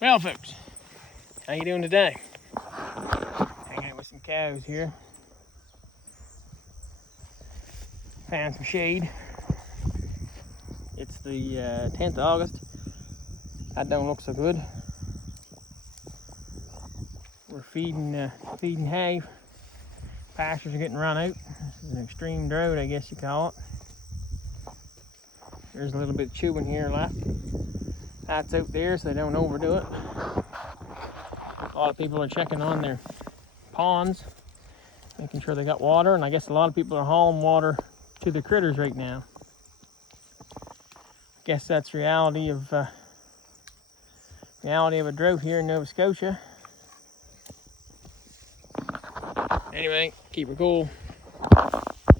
Well, folks, how you doing today? Hanging out with some cows here. Found some shade. It's the 10th of August. That don't look so good. We're feeding hay. Pastures are getting run out. This is an extreme drought, I guess you call it. There's a little bit of chewing here left. That's out there so they don't overdo it. A lot of people are checking on their ponds, making sure they got water, and I guess a lot of people are hauling water to the critters right now. I guess that's reality of a drought here in Nova Scotia. Anyway, keep it cool.